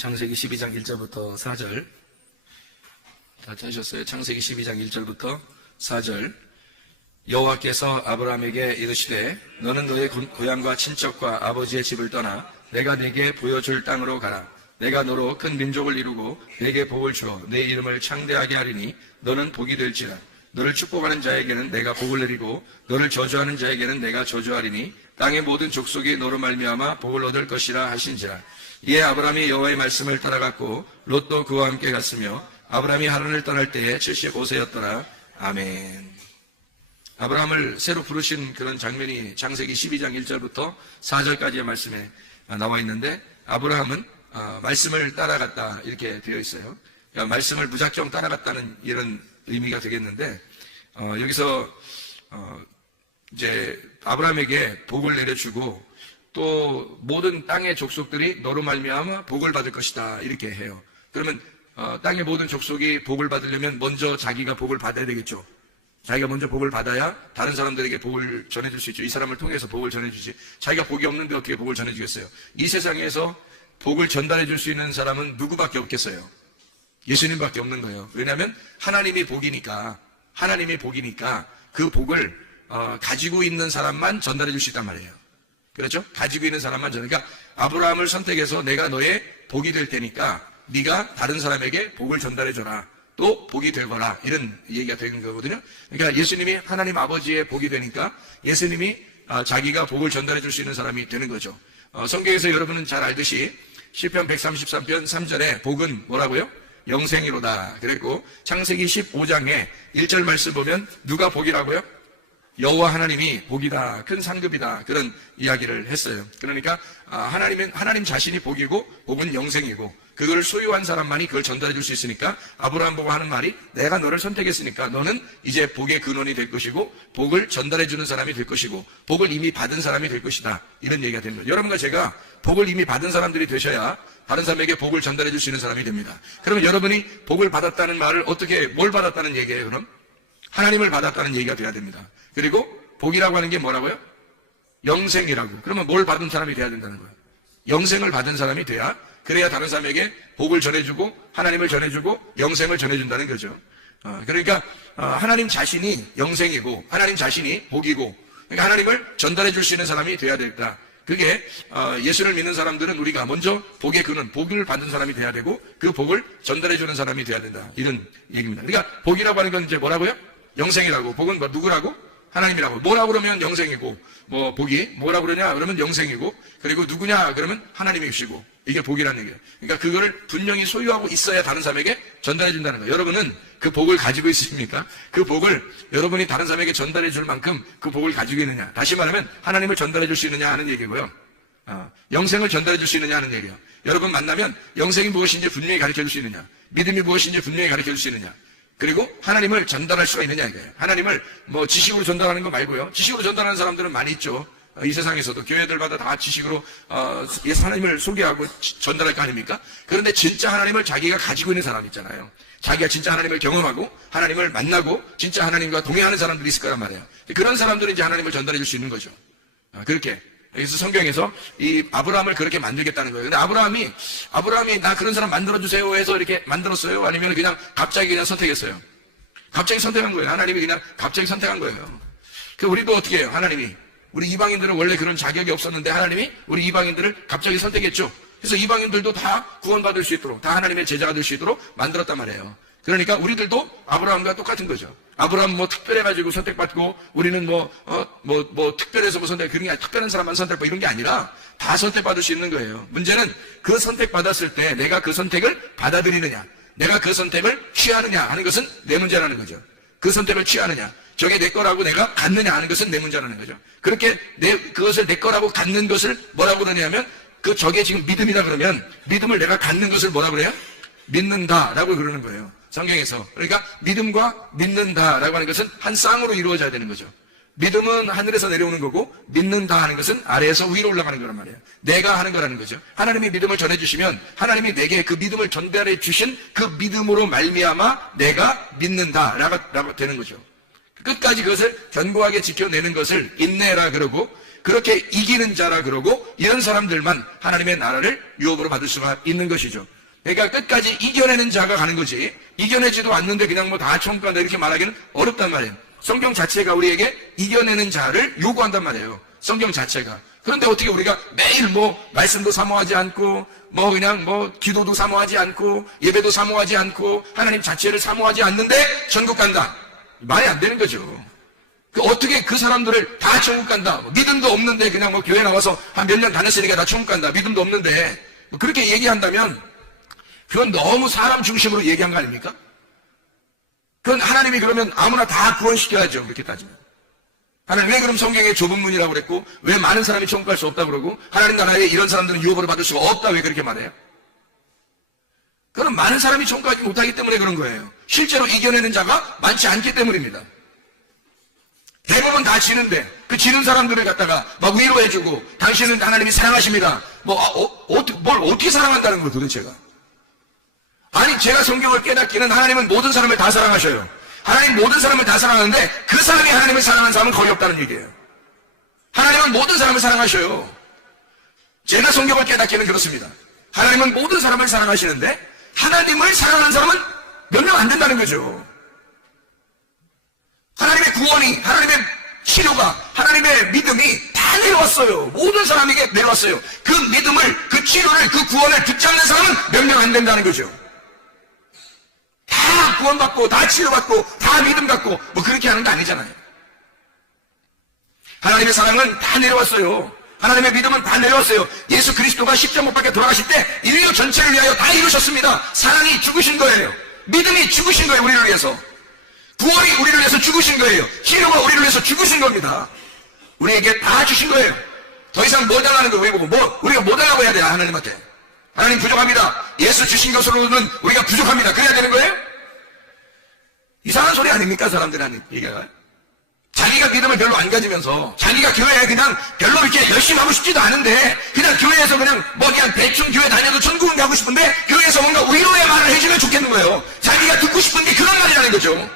창세기 12장 1절부터 4절. 다 찾으셨어요? 창세기 12장 1절부터 4절. 여호와께서 아브라함에게 이르시되 너는 너의 고향과 친척과 아버지의 집을 떠나 내가 네게 보여줄 땅으로 가라. 내가 너로 큰 민족을 이루고 네게 복을 주어 내 이름을 창대하게 하리니 너는 복이 될지라. 너를 축복하는 자에게는 내가 복을 내리고 너를 저주하는 자에게는 내가 저주하리니 땅의 모든 족속이 너로 말미암아 복을 얻을 것이라 하신지라. 이에 아브라함이 여호와의 말씀을 따라갔고 롯도 그와 함께 갔으며 아브라함이 하란을 떠날 때에 75세였더라. 아멘. 아브라함을 새로 부르신 그런 장면이 창세기 12장 1절부터 4절까지의 말씀에 나와 있는데, 아브라함은 말씀을 따라갔다 이렇게 되어 있어요. 그러니까 말씀을 무작정 따라갔다는 이런 의미가 되겠는데, 여기서 이제 아브라함에게 복을 내려주고 또 모든 땅의 족속들이 너로 말미암아 복을 받을 것이다 이렇게 해요. 그러면 땅의 모든 족속이 복을 받으려면 먼저 자기가 복을 받아야 되겠죠. 자기가 먼저 복을 받아야 다른 사람들에게 복을 전해줄 수 있죠. 이 사람을 통해서 복을 전해주지. 자기가 복이 없는데 어떻게 복을 전해주겠어요? 이 세상에서 복을 전달해 줄 수 있는 사람은 누구밖에 없겠어요? 예수님밖에 없는 거예요. 왜냐하면 하나님이 복이니까 그 복을 가지고 있는 사람만 전달해 줄 수 있단 말이에요. 그렇죠? 가지고 있는 사람만 그러니까 아브라함을 선택해서 내가 너의 복이 될 테니까 네가 다른 사람에게 복을 전달해 줘라. 또 복이 되거라. 이런 얘기가 되는 거거든요. 그러니까 예수님이 하나님 아버지의 복이 되니까 예수님이 자기가 복을 전달해 줄 수 있는 사람이 되는 거죠. 성경에서 여러분은 잘 알듯이 시편 133편 3절에 복은 뭐라고요? 영생이로다 그랬고, 창세기 15장에 1절 말씀 보면 누가 복이라고요? 여호와 하나님이 복이다, 큰 상급이다, 그런 이야기를 했어요. 그러니까 하나님 자신이 복이고 복은 영생이고 그걸 소유한 사람만이 그걸 전달해 줄 수 있으니까 아브라함 보고 하는 말이 내가 너를 선택했으니까 너는 이제 복의 근원이 될 것이고 복을 전달해 주는 사람이 될 것이고 복을 이미 받은 사람이 될 것이다, 이런 얘기가 됩니다. 여러분과 제가 복을 이미 받은 사람들이 되셔야 다른 사람에게 복을 전달해 줄 수 있는 사람이 됩니다. 그러면 여러분이 복을 받았다는 말을 뭘 받았다는 얘기예요? 그럼 하나님을 받았다는 얘기가 돼야 됩니다. 그리고 복이라고 하는 게 뭐라고요? 영생이라고. 그러면 뭘 받은 사람이 돼야 된다는 거예요? 영생을 받은 사람이 돼야, 그래야 다른 사람에게 복을 전해주고 하나님을 전해주고 영생을 전해준다는 거죠. 그러니까 하나님 자신이 영생이고 하나님 자신이 복이고, 그러니까 하나님을 전달해 줄 수 있는 사람이 돼야 된다. 그게 예수를 믿는 사람들은 우리가 먼저 복의 근원, 복을 받은 사람이 돼야 되고 그 복을 전달해 주는 사람이 돼야 된다, 이런 얘기입니다. 그러니까 복이라고 하는 건 이제 뭐라고요? 영생이라고. 복은 누구라고? 하나님이라고. 뭐라고 그러면 영생이고, 복이 뭐라고 그러냐 그러면 영생이고, 그리고 누구냐 그러면 하나님이시고, 이게 복이라는 얘기예요. 그러니까 그거를 분명히 소유하고 있어야 다른 사람에게 전달해 준다는 거예요. 여러분은 그 복을 가지고 있으십니까? 그 복을 여러분이 다른 사람에게 전달해 줄 만큼 그 복을 가지고 있느냐. 다시 말하면 하나님을 전달해 줄 수 있느냐 하는 얘기고요. 영생을 전달해 줄 수 있느냐 하는 얘기예요. 여러분 만나면 영생이 무엇인지 분명히 가르쳐 줄 수 있느냐, 믿음이 무엇인지 분명히 가르쳐 줄 수 있느냐, 그리고 하나님을 전달할 수가 있느냐 이거예요. 하나님을 지식으로 전달하는 거 말고요. 지식으로 전달하는 사람들은 많이 있죠. 이 세상에서도 교회들마다 다 지식으로 하나님을 소개하고 전달할 거 아닙니까? 그런데 진짜 하나님을 자기가 가지고 있는 사람 있잖아요. 자기가 진짜 하나님을 경험하고 하나님을 만나고 진짜 하나님과 동행하는 사람들이 있을 거란 말이에요. 그런 사람들은 이제 하나님을 전달해 줄 수 있는 거죠. 그렇게. 그래서 성경에서 이 아브라함을 그렇게 만들겠다는 거예요. 근데 아브라함이 나 그런 사람 만들어주세요 해서 이렇게 만들었어요? 아니면 그냥 갑자기 그냥 선택했어요? 갑자기 선택한 거예요. 하나님이 그냥 갑자기 선택한 거예요. 우리도 어떻게 해요? 하나님이 우리 이방인들은 원래 그런 자격이 없었는데 하나님이 우리 이방인들을 갑자기 선택했죠. 그래서 이방인들도 다 구원받을 수 있도록, 다 하나님의 제자가 될 수 있도록 만들었단 말이에요. 그러니까 우리들도 아브라함과 똑같은 거죠. 아브라함 특별해가지고 선택받고 우리는 특별해서 선택, 그런 게 특별한 사람만 선택받고 이런 게 아니라 다 선택받을 수 있는 거예요. 문제는 그 선택받았을 때 내가 그 선택을 받아들이느냐, 내가 그 선택을 취하느냐 하는 것은 내 문제라는 거죠. 그 선택을 취하느냐, 저게 내 거라고 내가 갖느냐 하는 것은 내 문제라는 거죠. 그렇게 그것을 내 거라고 갖는 것을 뭐라고 그러냐면, 저게 지금 믿음이다 그러면 믿음을 내가 갖는 것을 뭐라고 그래요? 믿는다라고 그러는 거예요. 성경에서. 그러니까 믿음과 믿는다라고 하는 것은 한 쌍으로 이루어져야 되는 거죠. 믿음은 하늘에서 내려오는 거고 믿는다 하는 것은 아래에서 위로 올라가는 거란 말이에요. 내가 하는 거라는 거죠. 하나님이 믿음을 전해주시면 하나님이 내게 그 믿음을 전달해 주신 그 믿음으로 말미암아 내가 믿는다라고 되는 거죠. 끝까지 그것을 견고하게 지켜내는 것을 인내라 그러고, 그렇게 이기는 자라 그러고 이런 사람들만 하나님의 나라를 유업으로 받을 수가 있는 것이죠. 그러니까 끝까지 이겨내는 자가 가는 거지, 이겨내지도 않는데 그냥 뭐 다 천국 간다 이렇게 말하기는 어렵단 말이에요. 성경 자체가 우리에게 이겨내는 자를 요구한단 말이에요. 성경 자체가. 그런데 어떻게 우리가 매일 뭐 말씀도 사모하지 않고 뭐 그냥 뭐 기도도 사모하지 않고 예배도 사모하지 않고 하나님 자체를 사모하지 않는데 천국 간다, 말이 안 되는 거죠. 어떻게 그 사람들을 다 천국 간다, 믿음도 없는데 그냥 뭐 교회 나와서 한 몇 년 다녔으니까 다 천국 간다, 믿음도 없는데 그렇게 얘기한다면 그건 너무 사람 중심으로 얘기한 거 아닙니까? 그건 하나님이 그러면 아무나 다 구원시켜야죠. 그렇게 따지면. 하나님 왜 그럼 성경에 좁은 문이라고 그랬고 왜 많은 사람이 천국 갈 수 없다고 그러고 하나님 나라에 이런 사람들은 유업으로 받을 수가 없다 왜 그렇게 말해요? 그건 많은 사람이 천국 가지 못하기 때문에 그런 거예요. 실제로 이겨내는 자가 많지 않기 때문입니다. 대부분 다 지는데 그 지는 사람들을 갖다가 막 위로해주고 당신은 하나님이 사랑하십니다. 뭘 어떻게 사랑한다는 거예요 도대체가. 아니 제가 성경을 깨닫기는 하나님은 모든 사람을 다 사랑하셔요. 하나님 모든 사람을 다 사랑하는데 그 사람이 하나님을 사랑하는 사람은 거의 없다는 얘기예요. 하나님은 모든 사람을 사랑하셔요. 제가 성경을 깨닫기는 그렇습니다. 하나님은 모든 사람을 사랑하시는데 하나님을 사랑하는 사람은 몇 명 안 된다는 거죠. 하나님의 구원이, 하나님의 치료가, 하나님의 믿음이 다 내려왔어요. 모든 사람에게 내려왔어요. 그 믿음을, 그 치료를, 그 구원을 붙잡는 사람은 몇 명 안 된다는 거죠. 다 구원받고 다 치료받고 다 믿음 갖고 뭐 그렇게 하는 거 아니잖아요. 하나님의 사랑은 다 내려왔어요. 하나님의 믿음은 다 내려왔어요. 예수 그리스도가 십자가 못 박혀 돌아가실 때 인류 전체를 위하여 다 이루셨습니다. 사랑이 죽으신 거예요. 믿음이 죽으신 거예요. 우리를 위해서. 구원이 우리를 위해서 죽으신 거예요. 치료가 우리를 위해서 죽으신 겁니다. 우리에게 다 주신 거예요. 더 이상 뭐 달라는 거예요. 우리가 뭐 달라고 해야 돼요. 하나님한테. 하나님 부족합니다. 예수 주신 것으로는 우리가 부족합니다. 그래야 되는 거예요? 이상한 소리 아닙니까? 사람들이 하는 얘기가. 자기가 믿음을 별로 안 가지면서 자기가 교회에 그냥 별로 이렇게 열심히 하고 싶지도 않은데 그냥 교회에서 그냥 대충 교회 다녀도 천국은 가고 싶은데 교회에서 뭔가 위로의 말을 해주면 좋겠는 거예요. 자기가 듣고 싶은 게 그런 말이라는 거죠.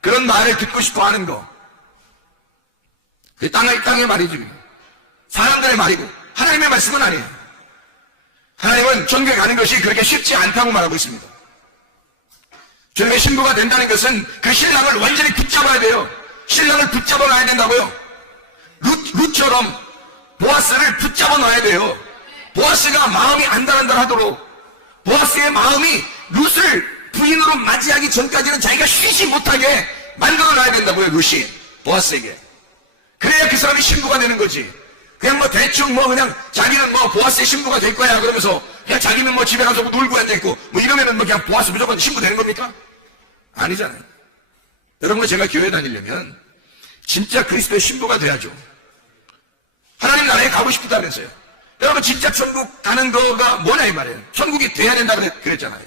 그런 말을 듣고 싶어 하는 거. 그 땅의 말이지. 사람들의 말이고 하나님의 말씀은 아니에요. 하나님은 천국에 가는 것이 그렇게 쉽지 않다고 말하고 있습니다. 주님의 신부가 된다는 것은 그 신랑을 완전히 붙잡아야 돼요. 신랑을 붙잡아 놔야 된다고요. 룻처럼 보아스를 붙잡아 놔야 돼요. 보아스가 마음이 안달하도록 보아스의 마음이 룻을 부인으로 맞이하기 전까지는 자기가 쉬지 못하게 만들어 놔야 된다고요. 룻이 보아스에게. 그래야 그 사람이 신부가 되는 거지. 그냥 대충 그냥 자기는 보아스의 신부가 될 거야 그러면서 그냥 자기는 집에 가서 놀고 앉아있고 이러면은 그냥 보아스 무조건 신부 되는 겁니까? 아니잖아요. 여러분 제가 교회 다니려면 진짜 그리스도의 신부가 돼야죠. 하나님 나라에 가고 싶다면서요. 여러분 진짜 천국 가는 거가 뭐냐 이 말이에요. 천국이 돼야 된다고 그랬잖아요.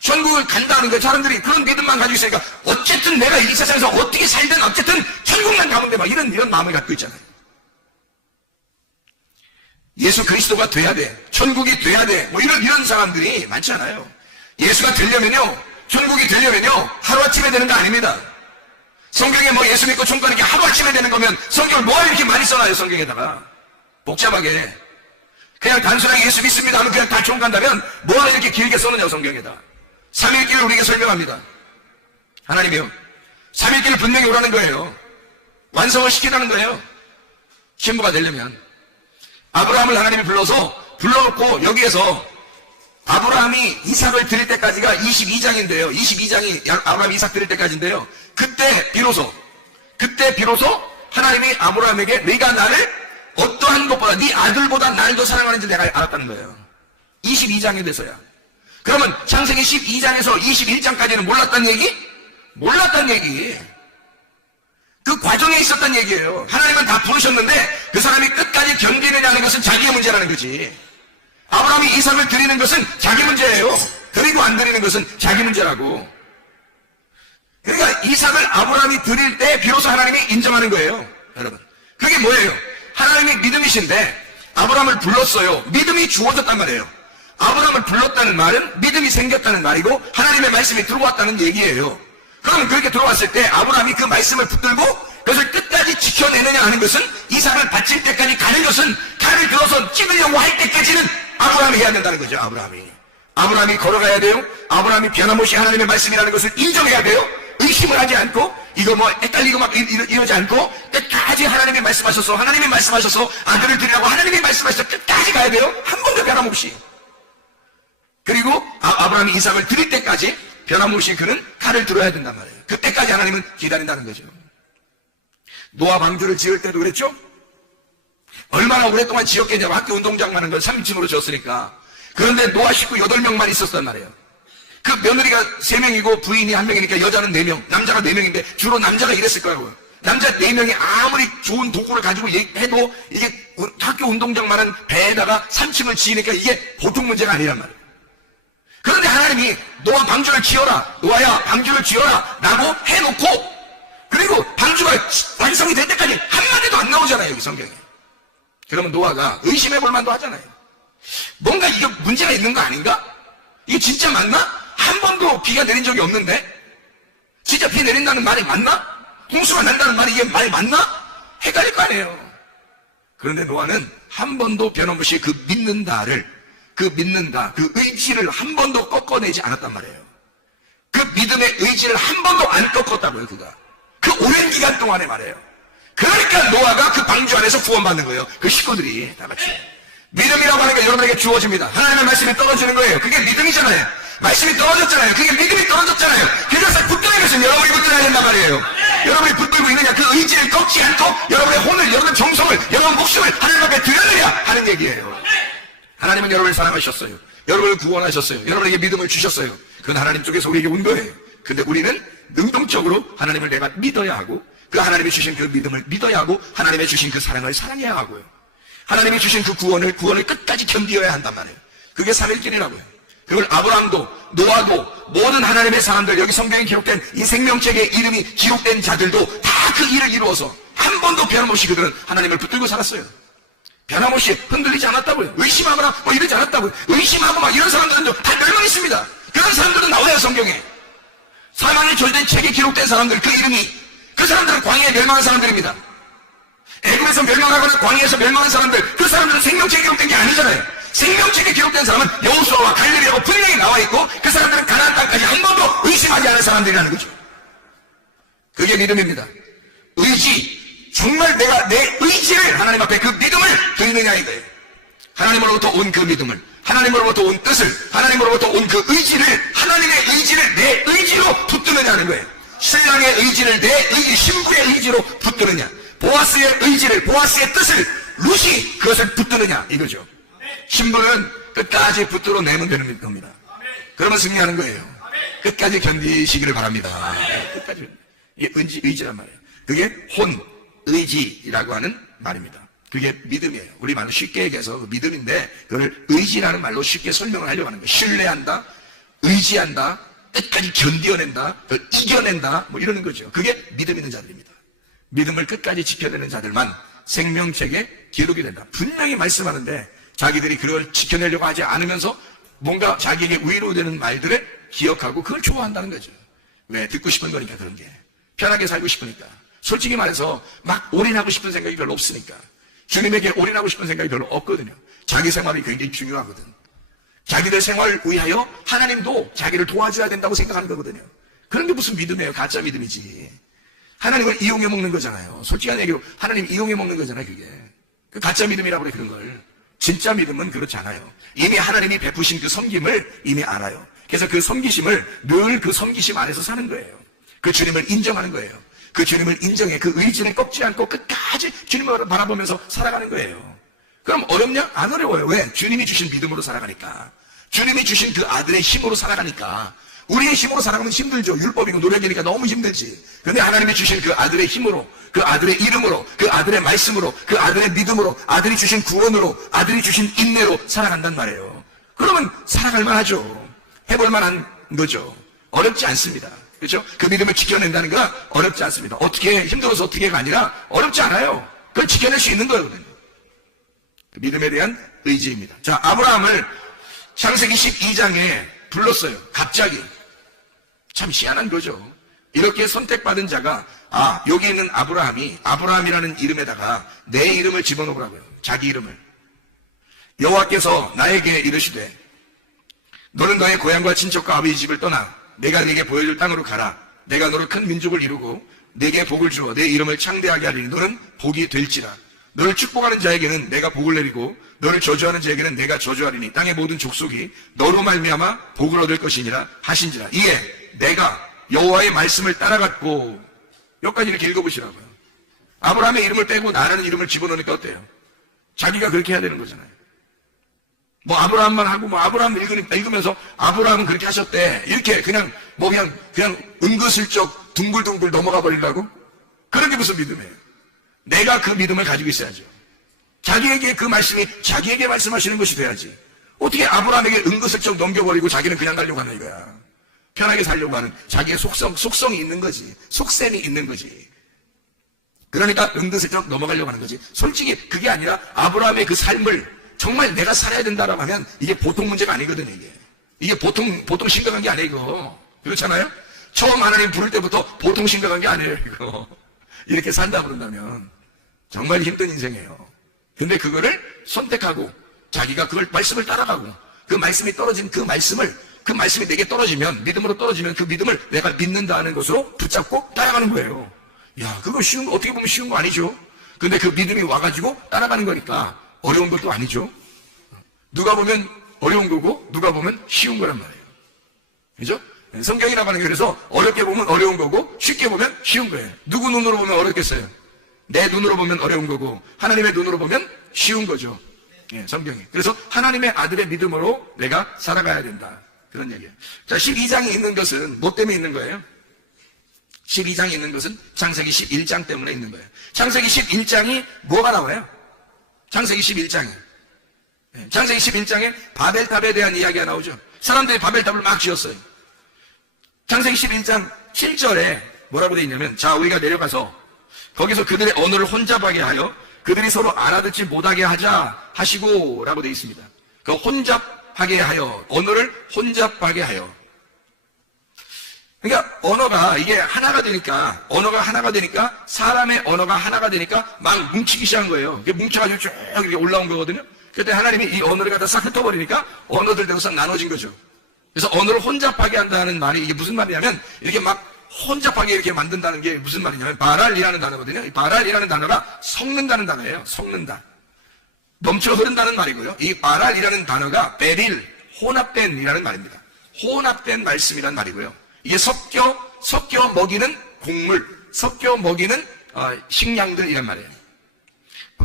천국을 간다는 거 사람들이 그런 믿음만 가지고 있으니까 어쨌든 내가 이 세상에서 어떻게 살든 어쨌든 천국만 가면 돼 이런 마음을 갖고 있잖아요. 예수 그리스도가 돼야 돼. 천국이 돼야 돼. 이런 사람들이 많잖아요. 예수가 되려면요. 천국이 되려면요. 하루아침에 되는 거 아닙니다. 성경에 예수 믿고 천국 가는 게 하루아침에 되는 거면 성경을 뭐하러 이렇게 많이 써놔요. 성경에다가. 복잡하게. 그냥 단순하게 예수 믿습니다 하면 그냥 다 천국 간다면 뭐하러 이렇게 길게 써놓냐고 성경에다. 삼위일기를 우리에게 설명합니다. 하나님이요. 삼위일기를 분명히 오라는 거예요. 완성을 시키라는 거예요. 신부가 되려면. 아브라함을 하나님이 불러놓고 여기에서 아브라함이 이삭을 드릴 때까지가 22장인데요. 22장이 아브라함이 이삭 드릴 때까지인데요. 그때 비로소 하나님이 아브라함에게 네가 나를 어떠한 것보다 네 아들보다 나를 더 사랑하는지 내가 알았다는 거예요. 22장에 돼서야. 그러면 창세기 12장에서 21장까지는 몰랐단 얘기? 몰랐단 얘기. 그 과정에 있었단 얘기예요. 하나님은 다 부르셨는데 그 사람이 끝까지 견디느냐는 것은 자기의 문제라는 거지. 아브라함이 이삭을 드리는 것은 자기 문제예요. 드리고 안 드리는 것은 자기 문제라고. 그러니까 이삭을 아브라함이 드릴 때 비로소 하나님이 인정하는 거예요. 여러분. 그게 뭐예요? 하나님이 믿음이신데 아브라함을 불렀어요. 믿음이 주어졌단 말이에요. 아브라함을 불렀다는 말은 믿음이 생겼다는 말이고 하나님의 말씀이 들어왔다는 얘기예요. 그럼 그렇게 들어왔을 때 아브라함이 그 말씀을 붙들고 그것을 끝까지 지켜내느냐 하는 것은 이삭을 바칠 때까지 가는 것은 칼을 들어서 찌르려고 할 때까지는 아브라함이 해야 된다는 거죠. 아브라함이 걸어가야 돼요. 아브라함이 변함없이 하나님의 말씀이라는 것을 인정해야 돼요. 의심을 하지 않고 이거 뭐 헷갈리고 막 이러지 않고 끝까지 하나님이 말씀하셔서 아들을 드리라고 하나님이 말씀하셔서 끝까지 가야 돼요. 한 번도 변함없이. 그리고 아브라함이 이삭을 드릴 때까지 변함없이 그는 칼을 들어야 된단 말이에요. 그때까지 하나님은 기다린다는 거죠. 노아 방주를 지을 때도 그랬죠? 얼마나 오랫동안 지었겠냐고. 학교 운동장 많은 걸 3인칭으로 지었으니까. 그런데 노아 식구 8명만 있었단 말이에요. 그 며느리가 3명이고 부인이 1명이니까 여자는 4명, 남자가 4명인데 주로 남자가 이랬을 거라고요. 남자 4명이 아무리 좋은 도구를 가지고 해도 이게 학교 운동장만한 배에다가 3층을 지으니까 이게 보통 문제가 아니란 말이에요. 그런데 하나님이 노아 방주를 지어라, 노아야 방주를 지어라 라고 해놓고, 그리고 방주가 완성이 될 때까지 한마디도 안 나오잖아요, 여기 성경에. 그러면 노아가 의심해볼 만도 하잖아요. 뭔가 이게 문제가 있는 거 아닌가? 이게 진짜 맞나? 한 번도 비가 내린 적이 없는데? 진짜 비 내린다는 말이 맞나? 홍수가 난다는 말이 이게 말이 맞나? 헷갈릴 거 아니에요. 그런데 노아는 한 번도 변함없이 그 믿는다, 그 의지를 한 번도 꺾어내지 않았단 말이에요. 그 믿음의 의지를 한 번도 안 꺾었다고요, 그가. 그 오랜 기간 동안에 말이에요. 그러니까 노아가 그 방주 안에서 구원받는 거예요. 그 식구들이 다 같이. 믿음이라고 하는 게 여러분에게 주어집니다. 하나님의 말씀이 떨어지는 거예요. 그게 믿음이잖아요. 말씀이 떨어졌잖아요. 그게 믿음이 떨어졌잖아요. 그래서 붙드는 것은 여러분이 붙들어야 된단 말이에요. 여러분이 붙들고 있느냐, 그 의지를 꺾지 않고 여러분의 혼을, 여러분의 정성을, 여러분 목숨을 하나님 앞에 드렸느냐 하는 얘기예요. 하나님은 여러분을 사랑하셨어요. 여러분을 구원하셨어요. 여러분에게 믿음을 주셨어요. 그건 하나님 쪽에서 우리에게 온 거예요. 근데 우리는 능동적으로 하나님을 내가 믿어야 하고, 그 하나님이 주신 그 믿음을 믿어야 하고, 하나님이 주신 그 사랑을 사랑해야 하고요. 하나님이 주신 그 구원을 끝까지 견디어야 한단 말이에요. 그게 살길이라고요. 그걸 아브라함도, 노아도, 모든 하나님의 사람들, 여기 성경에 기록된 이 생명책의 이름이 기록된 자들도 다 그 일을 이루어서 한 번도 변함없이 그들은 하나님을 붙들고 살았어요. 변함없이 흔들리지 않았다고요. 의심하거나 뭐 이러지 않았다고요. 의심하고 막 이런 사람들은 다 멸망했습니다. 그런 사람들도 나와요, 성경에. 사망의 절된 책에 기록된 사람들, 그 이름이, 그 사람들은 광야에 멸망한 사람들입니다. 애굽에서 멸망하거나 광야에서 멸망한 사람들, 그 사람들은 생명책에 기록된 게 아니잖아요. 생명책에 기록된 사람은 여호수아와 갈렙이라고 분명히 나와 있고, 그 사람들은 가나안 땅까지 한 번도 의심하지 않은 사람들이라는 거죠. 그게 믿음입니다. 의지, 정말 내가 내 의지를 하나님 앞에 그 믿음을 드리느냐 이거예요. 하나님으로부터 온 그 믿음을, 하나님으로부터 온 뜻을, 하나님으로부터 온 그 의지를, 하나님의 의지를 내 의지로 붙드느냐 하는 거예요. 신랑의 의지를 내 의지, 신부의 의지로 붙드느냐, 보아스의 의지를, 보아스의 뜻을, 룻이 그것을 붙드느냐 이거죠. 신부는 끝까지 붙들어 내면 되는 겁니다. 그러면 승리하는 거예요. 끝까지 견디시기를 바랍니다. 끝까지. 이게 의지란 말이에요. 그게 의지라고 하는 말입니다. 그게 믿음이에요. 우리 말로 쉽게 얘기해서 믿음인데, 그걸 의지라는 말로 쉽게 설명을 하려고 하는 거예요. 신뢰한다, 의지한다, 끝까지 견뎌낸다, 그걸 이겨낸다, 뭐 이러는 거죠. 그게 믿음 있는 자들입니다. 믿음을 끝까지 지켜내는 자들만 생명책에 기록이 된다. 분명히 말씀하는데 자기들이 그걸 지켜내려고 하지 않으면서 뭔가 자기에게 위로되는 말들을 기억하고 그걸 좋아한다는 거죠. 왜? 듣고 싶은 거니까. 그런 게 편하게 살고 싶으니까. 솔직히 말해서 막 올인하고 싶은 생각이 별로 없으니까. 주님에게 올인하고 싶은 생각이 별로 없거든요. 자기 생활이 굉장히 중요하거든. 자기들 생활을 위하여 하나님도 자기를 도와줘야 된다고 생각하는 거거든요. 그런 게 무슨 믿음이에요? 가짜 믿음이지. 하나님을 이용해 먹는 거잖아요. 솔직한 얘기로 하나님 이용해 먹는 거잖아요. 그게 그 가짜 믿음이라고 그래. 그런 걸. 진짜 믿음은 그렇지 않아요. 이미 하나님이 베푸신 그 섬김을 이미 알아요. 그래서 그 섬기심을 늘 그 섬기심 안에서 사는 거예요. 그 주님을 인정하는 거예요. 그 주님을 인정해 그 의지를 꺾지 않고 끝까지 주님을 바라보면서 살아가는 거예요. 그럼 어렵냐? 안 어려워요. 왜? 주님이 주신 믿음으로 살아가니까. 주님이 주신 그 아들의 힘으로 살아가니까. 우리의 힘으로 살아가면 힘들죠. 율법이고 노력이니까 너무 힘들지. 그런데 하나님이 주신 그 아들의 힘으로, 그 아들의 이름으로, 그 아들의 말씀으로, 그 아들의 믿음으로, 아들이 주신 구원으로, 아들이 주신 인내로 살아간단 말이에요. 그러면 살아갈 만하죠. 해볼 만한 거죠. 어렵지 않습니다. 그렇죠? 그 믿음을 지켜낸다는 건 어렵지 않습니다. 어떻게 힘들어서 어떻게가 아니라 어렵지 않아요. 그걸 지켜낼 수 있는 거거든요. 그 믿음에 대한 의지입니다. 자, 아브라함을 창세기 12장에 불렀어요. 갑자기. 참 희한한 거죠. 이렇게 선택받은 자가 여기 있는 아브라함이라는 이름에다가 내 이름을 집어넣으라고요. 자기 이름을. 여호와께서 나에게 이르시되 너는 너의 고향과 친척과 아버지 집을 떠나 내가 네게 보여줄 땅으로 가라. 내가 너를 큰 민족을 이루고 네게 복을 주어 내 이름을 창대하게 하리니 너는 복이 될지라. 너를 축복하는 자에게는 내가 복을 내리고 너를 저주하는 자에게는 내가 저주하리니 땅의 모든 족속이 너로 말미암아 복을 얻을 것이니라 하신지라. 이에 내가 여호와의 말씀을 따라갔고, 여기까지 이렇게 읽어보시라고요. 아브라함의 이름을 빼고 나라는 이름을 집어넣으니까 어때요? 자기가 그렇게 해야 되는 거잖아요. 뭐 아브라함만 하고 뭐 아브라함 읽으면서 아브라함은 그렇게 하셨대, 이렇게 그냥 은근슬쩍 둥글둥글 넘어가 버리려고? 그런 게 무슨 믿음이에요? 내가 그 믿음을 가지고 있어야죠. 자기에게 그 말씀이 자기에게 말씀하시는 것이 돼야지. 어떻게 아브라함에게 은근슬쩍 넘겨버리고 자기는 그냥 가려고 하는 거야. 편하게 살려고 하는 자기의 속성이 있는 거지. 속셈이 있는 거지. 그러니까 은근슬쩍 넘어가려고 하는 거지. 솔직히 그게 아니라 아브라함의 그 삶을 정말 내가 살아야 된다라고 하면 이게 보통 문제가 아니거든요. 이게 보통 심각한 게 아니에요, 이거. 그렇잖아요? 처음 하나님 부를 때부터 보통 심각한 게 아니에요, 이거. 이렇게 산다 그런다면 정말 힘든 인생이에요. 근데 그거를 선택하고 자기가 그걸 말씀을 따라가고 그 말씀이 떨어진 그 말씀이 내게 떨어지면, 믿음으로 떨어지면 그 믿음을 내가 믿는다는 것으로 붙잡고 따라가는 거예요. 야, 그거 어떻게 보면 쉬운 거 아니죠? 근데 그 믿음이 와가지고 따라가는 거니까 어려운 것도 아니죠. 누가 보면 어려운 거고 누가 보면 쉬운 거란 말이에요. 그죠? 성경이라고 하는 게 그래서 어렵게 보면 어려운 거고 쉽게 보면 쉬운 거예요. 누구 눈으로 보면 어렵겠어요? 내 눈으로 보면 어려운 거고 하나님의 눈으로 보면 쉬운 거죠. 성경이. 그래서 하나님의 아들의 믿음으로 내가 살아가야 된다. 그런 얘기예요. 자, 12장이 있는 것은 뭐 때문에 있는 거예요? 12장이 있는 것은 창세기 11장 때문에 있는 거예요. 창세기 11장이 뭐가 나와요? 창세기 11장에 창세기 11장에 바벨탑에 대한 이야기가 나오죠. 사람들이 바벨탑을 막 지었어요. 창세기 11장 7절에 뭐라고 되어 있냐면, 자, 우리가 내려가서 거기서 그들의 언어를 혼잡하게 하여 그들이 서로 알아듣지 못하게 하자 하시고 라고 되어 있습니다. 그 혼잡하게 하여, 언어를 혼잡하게 하여. 그러니까 언어가 하나가 되니까 사람의 언어가 하나가 되니까 막 뭉치기 시작한 거예요. 뭉쳐가지고 쭉 이렇게 올라온 거거든요. 그때 하나님이 이 언어를 갖다 싹 흩어버리니까 언어들 대로 싹 나눠진 거죠. 그래서 언어를 혼잡하게 한다는 말이 이게 무슨 말이냐면, 이렇게 막 혼잡하게 이렇게 만든다는 게 무슨 말이냐면 바랄이라는 단어거든요. 이 바랄이라는 단어가 섞는다는 단어예요. 섞는다. 넘쳐 흐른다는 말이고요. 이 바랄이라는 단어가 베릴, 혼합된이라는 말입니다. 혼합된 말씀이란 말이고요. 이게 섞여 먹이는 곡물, 섞여 먹이는 식량들이란 말이에요.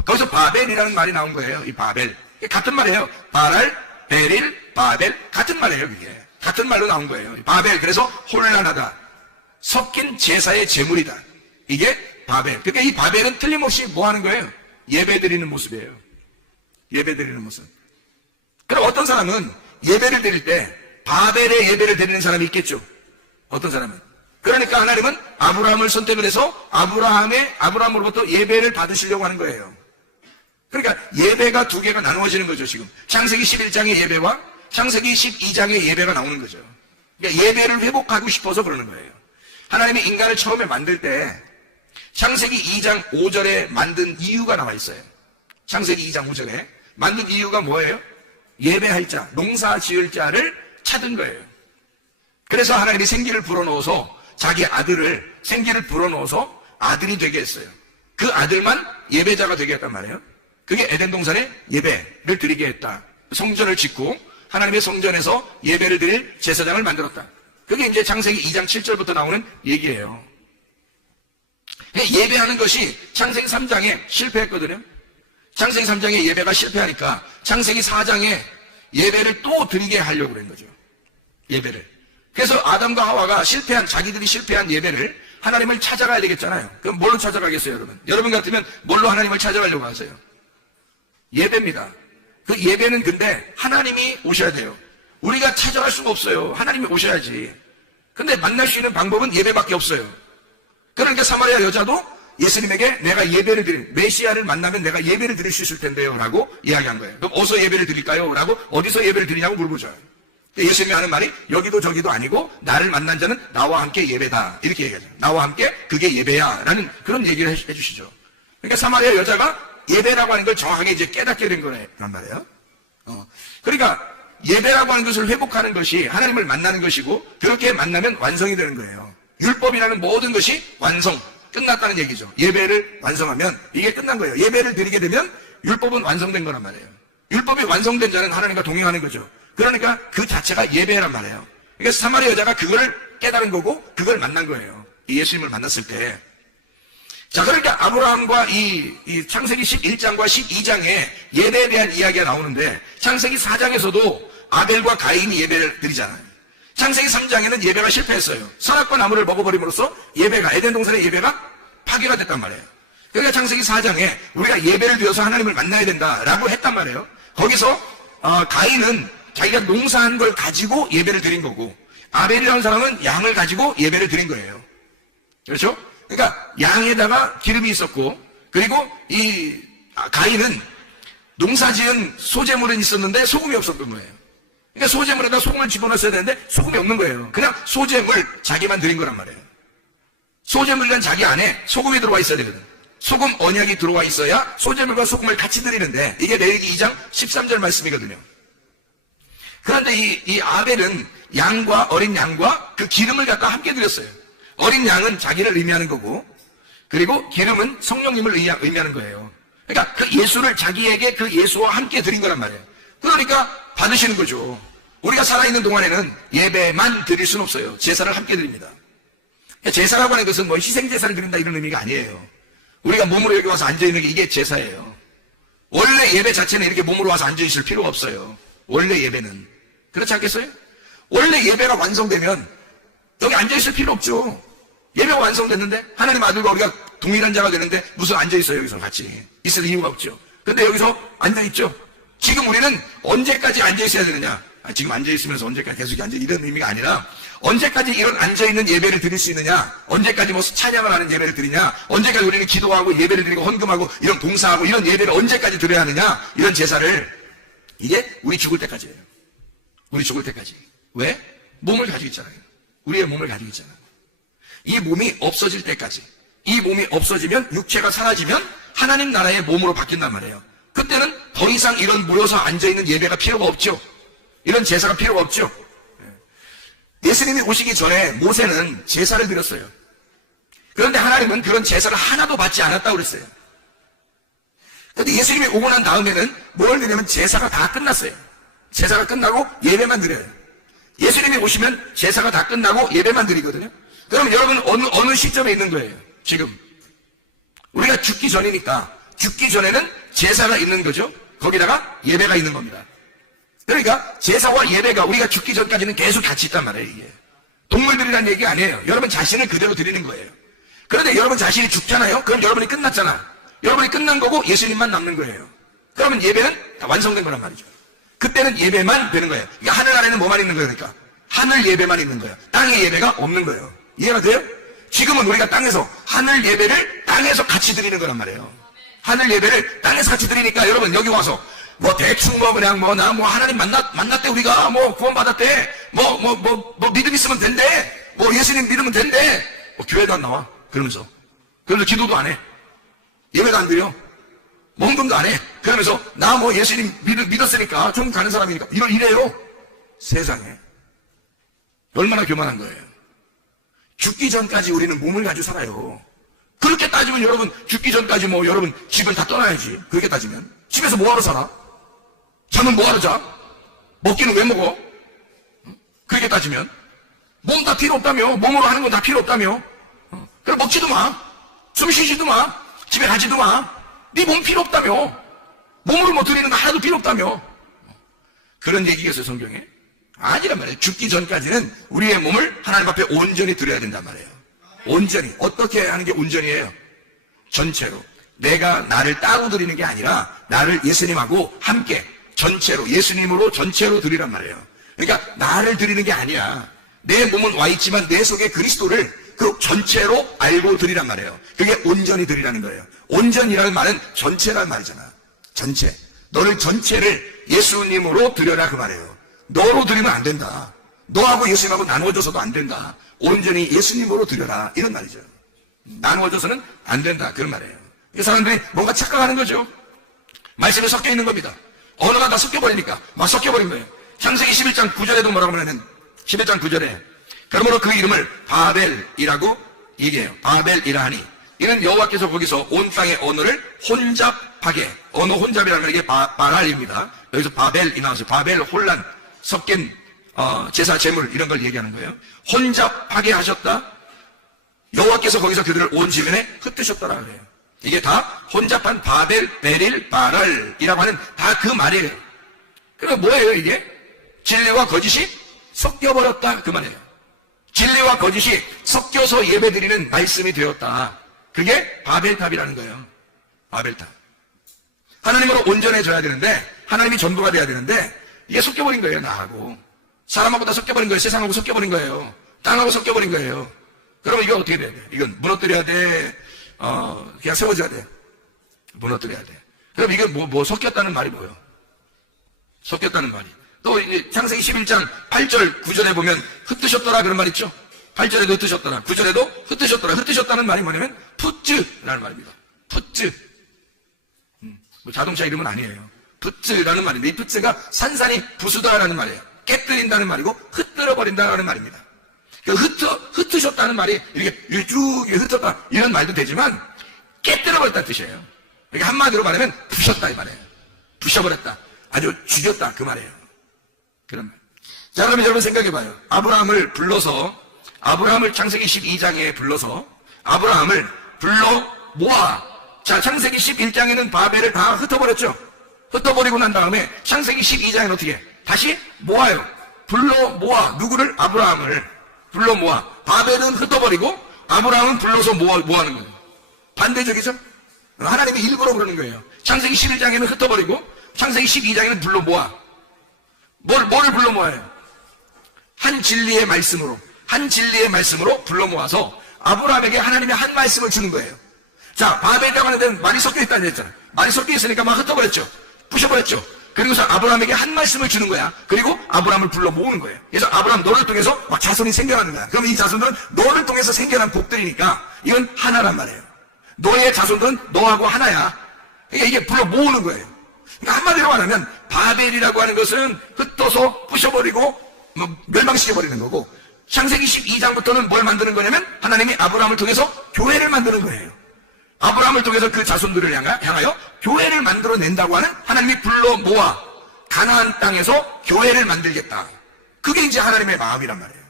거기서 바벨이라는 말이 나온 거예요. 이 바벨. 같은 말이에요. 바랄, 베릴, 바벨. 같은 말이에요, 그게. 같은 말로 나온 거예요. 바벨. 그래서 혼란하다. 섞인 제사의 제물이다. 이게 바벨. 그러니까 이 바벨은 틀림없이 뭐 하는 거예요? 예배 드리는 모습이에요. 예배 드리는 모습. 그럼 어떤 사람은 예배를 드릴 때 바벨의 예배를 드리는 사람이 있겠죠. 어떤 사람은. 그러니까 하나님은 아브라함을 선택을 해서 아브라함으로부터 예배를 받으시려고 하는 거예요. 그러니까 예배가 두 개가 나누어지는 거죠, 지금. 창세기 11장의 예배와 창세기 12장의 예배가 나오는 거죠. 그러니까 예배를 회복하고 싶어서 그러는 거예요. 하나님이 인간을 처음에 만들 때 창세기 2장 5절에 만든 이유가 나와 있어요. 창세기 2장 5절에 만든 이유가 뭐예요? 예배할 자, 농사 지을 자를 찾은 거예요. 그래서 하나님이 생기를 불어넣어서 자기 아들을 생기를 불어넣어서 아들이 되게 했어요. 그 아들만 예배자가 되게 했단 말이에요. 그게 에덴 동산에 예배를 드리게 했다. 성전을 짓고 하나님의 성전에서 예배를 드릴 제사장을 만들었다. 그게 이제 창세기 2장 7절부터 나오는 얘기예요. 예배하는 것이 창세기 3장에 실패했거든요. 창세기 3장에 예배가 실패하니까 창세기 4장에 예배를 또 드리게 하려고 그런 거죠. 예배를. 그래서 아담과 하와가 자기들이 실패한 예배를 하나님을 찾아가야 되겠잖아요. 그럼 뭘로 찾아가겠어요, 여러분? 여러분 같으면 뭘로 하나님을 찾아가려고 하세요? 예배입니다. 그 예배는 근데 하나님이 오셔야 돼요. 우리가 찾아갈 수가 없어요. 하나님이 오셔야지. 근데 만날 수 있는 방법은 예배밖에 없어요. 그러니까 사마리아 여자도 예수님에게 내가 예배를 메시아를 만나면 내가 예배를 드릴 수 있을 텐데요 라고 이야기한 거예요. 그럼 어디서 예배를 드릴까요? 라고 어디서 예배를 드리냐고 물어보죠. 예수님이 하는 말이 여기도 저기도 아니고 나를 만난 자는 나와 함께 예배다. 이렇게 얘기하죠. 나와 함께 그게 예배야. 라는 그런 얘기를 해주시죠. 그러니까 사마리아 여자가 예배라고 하는 걸 정확하게 이제 깨닫게 된 거란 말이에요. 그러니까 예배라고 하는 것을 회복하는 것이 하나님을 만나는 것이고 그렇게 만나면 완성이 되는 거예요. 율법이라는 모든 것이 완성, 끝났다는 얘기죠. 예배를 완성하면 이게 끝난 거예요. 예배를 드리게 되면 율법은 완성된 거란 말이에요. 율법이 완성된 자는 하나님과 동행하는 거죠. 그러니까 그 자체가 예배란 말이에요. 그러니까 사마리아 여자가 그거를 깨달은 거고 그걸 만난 거예요. 이 예수님을 만났을 때. 자, 그러니까 아브라함과 이 창세기 11장과 12장에 예배에 대한 이야기가 나오는데 창세기 4장에서도 아벨과 가인이 예배를 드리잖아요. 창세기 3장에는 예배가 실패했어요. 선악과 나무를 먹어버림으로써 예배가, 에덴 동산의 예배가 파괴가 됐단 말이에요. 그러니까 창세기 4장에 우리가 예배를 드려서 하나님을 만나야 된다라고 했단 말이에요. 거기서 가인은 자기가 농사한 걸 가지고 예배를 드린 거고 아벨이라는 사람은 양을 가지고 예배를 드린 거예요. 그렇죠? 그러니까 양에다가 기름이 있었고 그리고 이 가인은 농사지은 소재물은 있었는데 소금이 없었던 거예요. 그러니까 소재물에다 소금을 집어넣었어야 되는데 소금이 없는 거예요. 그냥 소재물 자기만 드린 거란 말이에요. 소재물이란 자기 안에 소금이 들어와 있어야 되거든. 소금 언약이 들어와 있어야 소재물과 소금을 같이 드리는데 이게 레위기 2장 13절 말씀이거든요. 그런데 이 아벨은 양과 어린 양과 그 기름을 갖다 함께 드렸어요. 어린 양은 자기를 의미하는 거고 그리고 기름은 성령님을 의미하는 거예요. 그러니까 그 예수를 자기에게 그 예수와 함께 드린 거란 말이에요. 그러니까 받으시는 거죠. 우리가 살아있는 동안에는 예배만 드릴 수는 없어요. 제사를 함께 드립니다. 제사라고 하는 것은 뭐 희생제사를 드린다 이런 의미가 아니에요. 우리가 몸으로 여기 와서 앉아있는 게 이게 제사예요. 원래 예배 자체는 이렇게 몸으로 와서 앉아있을 필요가 없어요. 원래 예배는. 그렇지 않겠어요? 원래 예배가 완성되면 여기 앉아있을 필요 없죠. 예배가 완성됐는데 하나님 아들과 우리가 동일한 자가 되는데 무슨 앉아있어요 여기서 같이. 있을 이유가 없죠. 근데 여기서 앉아있죠. 지금 우리는 언제까지 앉아있어야 되느냐. 지금 앉아있으면서 언제까지 계속 앉아 이런 의미가 아니라 언제까지 이런 앉아있는 예배를 드릴 수 있느냐. 언제까지 뭐 찬양을 하는 예배를 드리냐. 언제까지 우리는 기도하고 예배를 드리고 헌금하고 이런 봉사하고 이런 예배를 언제까지 드려야 하느냐. 이런 제사를 이게 우리 죽을 때까지예요. 우리 죽을 때까지. 왜? 몸을 가지고 있잖아요. 우리의 몸을 가지고 있잖아요. 이 몸이 없어질 때까지. 이 몸이 없어지면 육체가 사라지면 하나님 나라의 몸으로 바뀐단 말이에요. 그때는 더 이상 이런 모여서 앉아있는 예배가 필요가 없죠. 이런 제사가 필요가 없죠. 예수님이 오시기 전에 모세는 제사를 드렸어요. 그런데 하나님은 그런 제사를 하나도 받지 않았다고 그랬어요. 그런데 예수님이 오고 난 다음에는 뭘 드리냐면 제사가 다 끝났어요. 제사가 끝나고 예배만 드려요. 예수님이 오시면 제사가 다 끝나고 예배만 드리거든요. 그럼 여러분 어느 시점에 있는 거예요? 지금 우리가 죽기 전이니까 죽기 전에는 제사가 있는 거죠. 거기다가 예배가 있는 겁니다. 그러니까 제사와 예배가 우리가 죽기 전까지는 계속 같이 있단 말이에요. 이게 동물들이라는 얘기가 아니에요. 여러분 자신을 그대로 드리는 거예요. 그런데 여러분 자신이 죽잖아요. 그럼 여러분이 끝났잖아. 여러분이 끝난 거고 예수님만 남는 거예요. 그러면 예배는 다 완성된 거란 말이죠. 그때는 예배만 되는 거예요. 그러니까 하늘 아래는 뭐만 있는 거예요? 그러니까 하늘 예배만 있는 거예요. 땅의 예배가 없는 거예요. 이해가 돼요? 지금은 우리가 땅에서 하늘 예배를 땅에서 같이 드리는 거란 말이에요. 하늘 예배를 땅에서 같이 드리니까 여러분 여기 와서 뭐 대충 뭐 그냥 뭐 나 뭐 하나님 만났대 우리가 뭐 구원 받았대 뭐 믿음 있으면 된대 뭐 예수님 믿으면 된대 뭐 교회도 안 나와 그러면서 기도도 안 해 예배도 안 드려 헌금도 안 해 그러면서 나 뭐 예수님 믿었으니까 좀 가는 사람이니까 이래요. 세상에 얼마나 교만한 거예요. 죽기 전까지 우리는 몸을 가지고 살아요. 그렇게 따지면 여러분 죽기 전까지 뭐 여러분 집을 다 떠나야지. 그렇게 따지면 집에서 뭐하러 살아? 잠은 뭐하러 자? 먹기는 왜 먹어? 그렇게 따지면 몸 다 필요 없다며. 몸으로 하는 건 다 필요 없다며. 그럼 먹지도 마. 숨 쉬지도 마. 집에 가지도 마. 네 몸 필요 없다며. 몸으로 뭐 드리는 거 하나도 필요 없다며. 그런 얘기겠어요 성경에? 아니란 말이에요. 죽기 전까지는 우리의 몸을 하나님 앞에 온전히 드려야 된단 말이에요. 온전히. 어떻게 하는 게 온전이에요? 전체로. 내가 나를 따로 드리는 게 아니라 나를 예수님하고 함께 전체로 예수님으로 전체로 드리란 말이에요. 그러니까 나를 드리는 게 아니야. 내 몸은 와 있지만 내 속에 그리스도를 그 전체로 알고 드리란 말이에요. 그게 온전히 드리라는 거예요. 온전이라는 말은 전체란 말이잖아. 전체. 너를 전체를 예수님으로 드려라 그 말이에요. 너로 드리면 안 된다. 너하고 예수님하고 나누어져서도 안 된다. 온전히 예수님으로 드려라. 이런 말이죠. 나누어져서는 안 된다. 그런 말이에요. 이 사람들이 뭔가 착각하는 거죠. 말씀이 섞여 있는 겁니다. 언어가 다 섞여버리니까 막 섞여버린 거예요. 창세기 11장 9절에도 뭐라고 하냐면 11장 9절에 그러므로 그 이름을 바벨이라고 얘기해요. 바벨이라 하니 이는 여호와께서 거기서 온 땅의 언어를 혼잡하게, 언어 혼잡이라는 게 바랄입니다. 여기서 바벨이 나와서 바벨, 혼란, 섞인 제사, 제물 이런 걸 얘기하는 거예요. 혼잡하게 하셨다. 여호와께서 거기서 그들을 온 지면에 흩으셨더라 그래요. 이게 다 혼잡한 바벨, 베릴, 바랄이라고 하는 다 그 말이에요. 그럼 뭐예요 이게? 진리와 거짓이 섞여버렸다 그 말이에요. 진리와 거짓이 섞여서 예배드리는 말씀이 되었다. 그게 바벨탑이라는 거예요. 바벨탑. 하나님으로 온전해져야 되는데 하나님이 전부가 돼야 되는데 이게 섞여버린 거예요. 나하고 사람하고 다 섞여버린 거예요. 세상하고 섞여버린 거예요. 땅하고 섞여버린 거예요. 그러면 이거 어떻게 돼야 돼? 이건 무너뜨려야 돼. 그냥 세워져야 돼. 무너뜨려야 돼. 그럼 이게 뭐 섞였다는 말이 뭐예요? 섞였다는 말이. 또 이제 창세기 11장 8절 9절에 보면 흩으셨더라 그런 말 있죠? 8절에도 흩으셨더라. 9절에도 흩으셨더라. 흩으셨다는 말이 뭐냐면 푸츠라는 말입니다. 푸츠. 뭐 자동차 이름은 아니에요. 푸츠라는 말인데 이 푸츠가 산산이 부수다라는 말이에요. 깨뜨린다는 말이고 흩뜨려버린다라는 말입니다. 흩으셨다는 말이 이렇게 쭉 흩었다 이런 말도 되지만 깨뜨려버렸다는 뜻이에요. 그러니까 한마디로 말하면 부셨다 이 말이에요. 부셔버렸다. 아주 죽였다 그 말이에요. 그런 말. 자, 그럼 여러분 생각해봐요. 아브라함을 창세기 12장에 불러서 아브라함을 불러 모아. 자, 창세기 11장에는 바벨을 다 흩어버렸죠. 흩어버리고 난 다음에 창세기 12장에는 어떻게 해? 다시 모아요. 불러 모아. 누구를? 아브라함을 불러 모아. 바벨은 흩어버리고 아브라함은 불러서 모아는 거예요. 반대적이죠? 하나님이 일부러 그러는 거예요. 창세기 11장에는 흩어버리고 창세기 12장에는 불러 모아. 뭐를 불러 모아요? 한 진리의 말씀으로 불러 모아서 아브라함에게 하나님이 한 말씀을 주는 거예요. 자, 바벨이라고 하는 데는 말이 섞여 있다는 했잖아요. 말이 섞여 있으니까 막 흩어버렸죠. 부셔버렸죠. 그리고서 아브라함에게 한 말씀을 주는 거야. 그리고 아브라함을 불러 모으는 거예요. 그래서 아브라함 너를 통해서 막 자손이 생겨나는 거야. 그럼 이 자손들은 너를 통해서 생겨난 복들이니까 이건 하나란 말이에요. 너의 자손들은 너하고 하나야. 그러니까 이게 불러 모으는 거예요. 그러니까 한마디로 말하면 바벨이라고 하는 것은 흩어서 부셔버리고 멸망시켜버리는 거고 창세기 12장부터는 뭘 만드는 거냐면 하나님이 아브라함을 통해서 교회를 만드는 거예요. 아브라함을 통해서 그 자손들을 향하여 교회를 만들어낸다고 하는 하나님이 불러 모아 가나안 땅에서 교회를 만들겠다. 그게 이제 하나님의 마음이란 말이에요.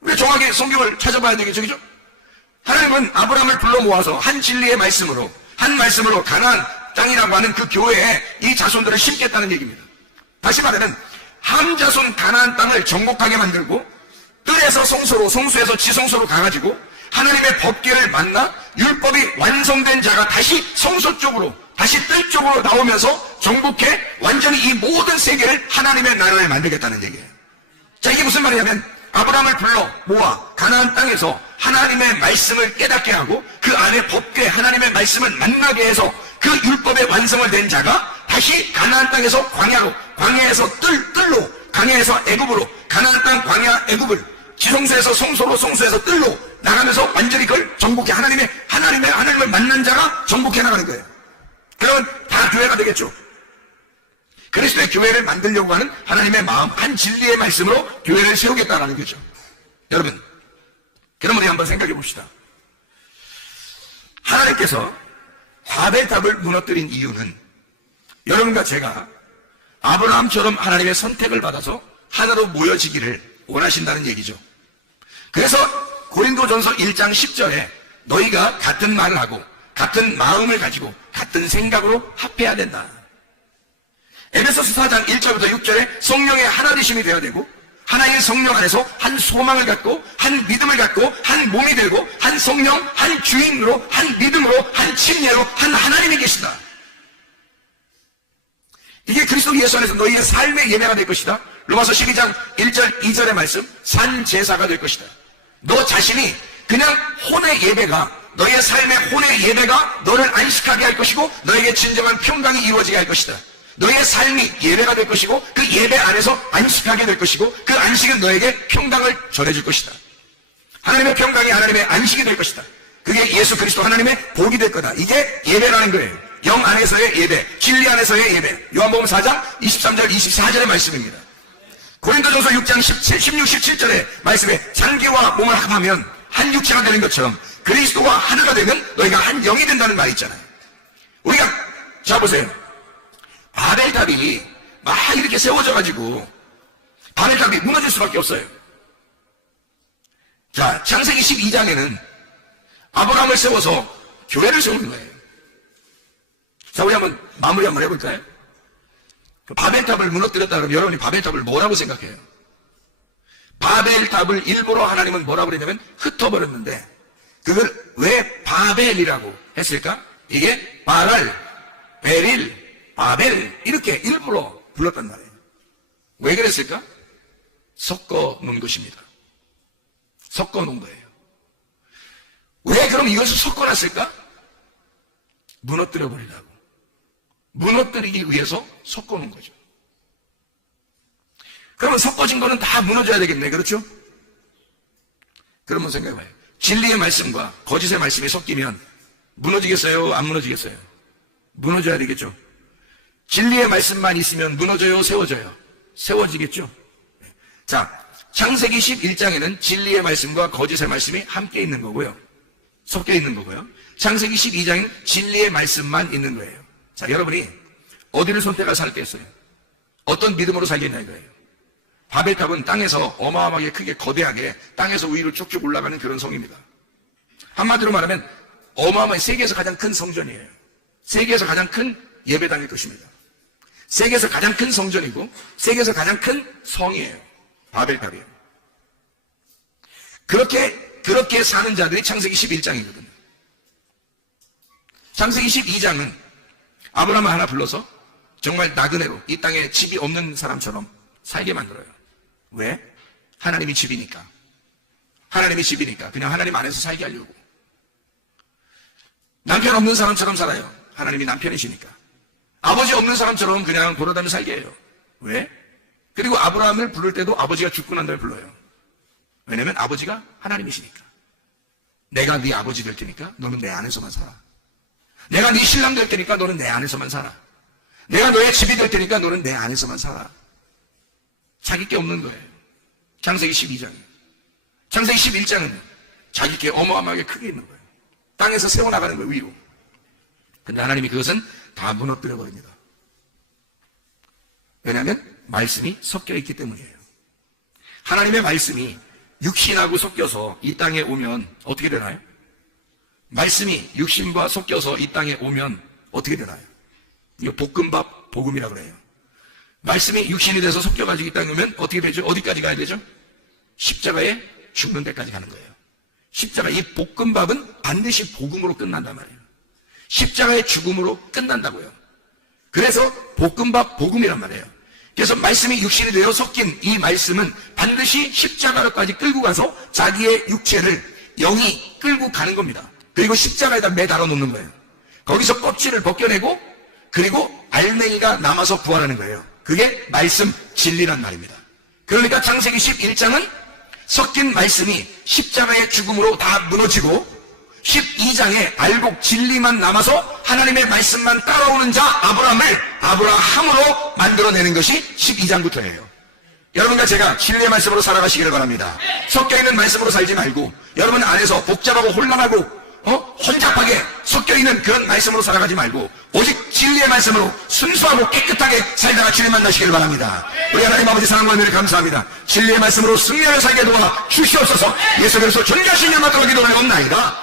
우리가 정확히 성경을 찾아봐야 되겠죠, 그죠? 하나님은 아브라함을 불러 모아서 한 진리의 말씀으로 가나안 땅이라고 하는 그 교회에 이 자손들을 심겠다는 얘기입니다. 다시 말하면 함 자손 가나안 땅을 정복하게 만들고 뜰에서 성소로 성수에서 지성소로 가가지고 하나님의 법궤를 만나 율법이 완성된 자가 다시 성소 쪽으로 다시 뜰 쪽으로 나오면서 정복해 완전히 이 모든 세계를 하나님의 나라에 만들겠다는 얘기예요. 자, 이게 무슨 말이냐면 아브라함을 불러 모아 가나안 땅에서 하나님의 말씀을 깨닫게 하고 그 안에 법궤 하나님의 말씀을 만나게 해서 그 율법의 완성을 낸 자가 다시 가나안 땅에서 광야에서 뜰로 광야에서 애굽으로 가나안 땅 광야 애굽을 지성소에서 성소로 성소에서 뜰로 나가면서 완전히 그걸 정복해 하나님을 만난 자가 정복해 나가는 거예요. 그러면 다 교회가 되겠죠. 그리스도의 교회를 만들려고 하는 하나님의 마음 한 진리의 말씀으로 교회를 세우겠다라는 거죠. 여러분, 그럼 우리 한번 생각해 봅시다. 하나님께서 바벨탑을 무너뜨린 이유는 여러분과 제가 아브라함처럼 하나님의 선택을 받아서 하나로 모여지기를 원하신다는 얘기죠. 그래서 고린도전서 1장 10절에 너희가 같은 말을 하고 같은 마음을 가지고 같은 생각으로 합해야 된다. 에베소서 4장 1절부터 6절에 성령의 하나되심이 되어야 되고 하나인 성령 안에서 한 소망을 갖고 한 믿음을 갖고 한 몸이 되고 한 성령, 한 주인으로 한 믿음으로 한 침례로 한 하나님이 계시다. 이게 그리스도 예수 안에서 너희의 삶의 예배가 될 것이다. 로마서 12장 1절 2절의 말씀 산 제사가 될 것이다. 너 자신이 그냥 혼의 예배가 너희의 삶의 혼의 예배가 너를 안식하게 할 것이고 너에게 진정한 평강이 이루어지게 할 것이다. 너의 삶이 예배가 될 것이고 그 예배 안에서 안식하게 될 것이고 그 안식은 너에게 평강을 전해줄 것이다. 하나님의 평강이 하나님의 안식이 될 것이다. 그게 예수 그리스도 하나님의 복이 될 거다. 이게 예배라는 거예요. 영 안에서의 예배, 진리 안에서의 예배. 요한복음 4장 23절 24절의 말씀입니다. 고린도전서 6장 16, 17절의 말씀에 장기와 몸을 합하면 한 육체가 되는 것처럼 그리스도와 하나가 되면 너희가 한 영이 된다는 말이 있잖아요. 우리가 자 보세요. 바벨탑이 막 이렇게 세워져가지고 바벨탑이 무너질 수밖에 없어요. 자, 창세기 12장에는 아브라함을 세워서 교회를 세우는 거예요. 자, 우리 한번 마무리 한번 해볼까요? 바벨탑을 무너뜨렸다 그러면 여러분이 바벨탑을 뭐라고 생각해요? 바벨탑을 일부러 하나님은 뭐라고 그랬냐면 흩어버렸는데 그걸 왜 바벨이라고 했을까? 이게 바랄, 베릴, 바벨 이렇게 일부러 불렀단 말이에요. 왜 그랬을까? 섞어 놓은 것입니다. 섞어 놓은 거예요. 왜 그럼 이것을 섞어놨을까? 무너뜨려 버리려고. 무너뜨리기 위해서 섞어 놓은 거죠. 그러면 섞어진 거는 다 무너져야 되겠네. 그렇죠? 그러면 생각해봐요. 진리의 말씀과 거짓의 말씀이 섞이면 무너지겠어요? 안 무너지겠어요? 무너져야 되겠죠. 진리의 말씀만 있으면 무너져요? 세워져요? 세워지겠죠. 자, 창세기 11장에는 진리의 말씀과 거짓의 말씀이 함께 있는 거고요. 섞여 있는 거고요. 창세기 12장에는 진리의 말씀만 있는 거예요. 자, 여러분이 어디를 선택할 살겠어요? 어떤 믿음으로 살겠냐 이거예요. 바벨탑은 땅에서 어마어마하게 크게 거대하게 땅에서 위로 쭉쭉 올라가는 그런 성입니다. 한마디로 말하면 어마어마한 세계에서 가장 큰 성전이에요. 세계에서 가장 큰 예배당일 것입니다. 세계에서 가장 큰 성전이고 세계에서 가장 큰 성이에요. 바벨탑이에요. 그렇게 사는 자들이 창세기 11장이거든요. 창세기 12장은 아브라함을 하나 불러서 정말 나그네로 이 땅에 집이 없는 사람처럼 살게 만들어요. 왜? 하나님이 집이니까. 하나님이 집이니까 그냥 하나님 안에서 살게 하려고. 남편 없는 사람처럼 살아요. 하나님이 남편이시니까. 아버지 없는 사람처럼 그냥 돌아다니며 살게 해요. 왜? 그리고 아브라함을 부를 때도 아버지가 죽고 난 다음에 불러요. 왜냐면 아버지가 하나님이시니까. 내가 네 아버지 될 테니까 너는 내 안에서만 살아. 내가 네 신랑 될 테니까 너는 내 안에서만 살아. 내가 너의 집이 될 테니까 너는 내 안에서만 살아. 자기 게 없는 거예요. 창세기 12장은. 창세기 11장은 자기 게 어마어마하게 크게 있는 거예요. 땅에서 세워나가는 거예요, 위로. 근데 하나님이 그것은 다 무너뜨려 버립니다. 왜냐하면 말씀이 섞여 있기 때문이에요. 하나님의 말씀이 육신하고 섞여서 이 땅에 오면 어떻게 되나요? 말씀이 육신과 섞여서 이 땅에 오면 어떻게 되나요? 이거 볶음밥 복음이라고 그래요. 말씀이 육신이 돼서 섞여가지고 이 땅에 오면 어떻게 되죠? 어디까지 가야 되죠? 십자가에 죽는 데까지 가는 거예요. 십자가, 이 볶음밥은 반드시 복음으로 끝난단 말이에요. 십자가의 죽음으로 끝난다고요. 그래서 볶음밥 복음이란 말이에요. 그래서 말씀이 육신이 되어 섞인 이 말씀은 반드시 십자가로까지 끌고 가서 자기의 육체를 영이 끌고 가는 겁니다. 그리고 십자가에다 매달아 놓는 거예요. 거기서 껍질을 벗겨내고 그리고 알맹이가 남아서 부활하는 거예요. 그게 말씀 진리란 말입니다. 그러니까 창세기 11장은 섞인 말씀이 십자가의 죽음으로 다 무너지고 12장에 알곡 진리만 남아서 하나님의 말씀만 따라오는 자 아브라함으로 만들어내는 것이 12장부터예요. 여러분과 제가 진리의 말씀으로 살아가시기를 바랍니다. 섞여있는 말씀으로 살지 말고 여러분 안에서 복잡하고 혼란하고 혼잡하게 섞여있는 그런 말씀으로 살아가지 말고 오직 진리의 말씀으로 순수하고 깨끗하게 살다가 주님 만나시기를 바랍니다. 우리 하나님 아버지 사랑과 은혜를 감사합니다. 진리의 말씀으로 승리하며 살게 도와 주시옵소서. 예수 그리스도 존귀하신 이름 받들어 기도를 올나이다.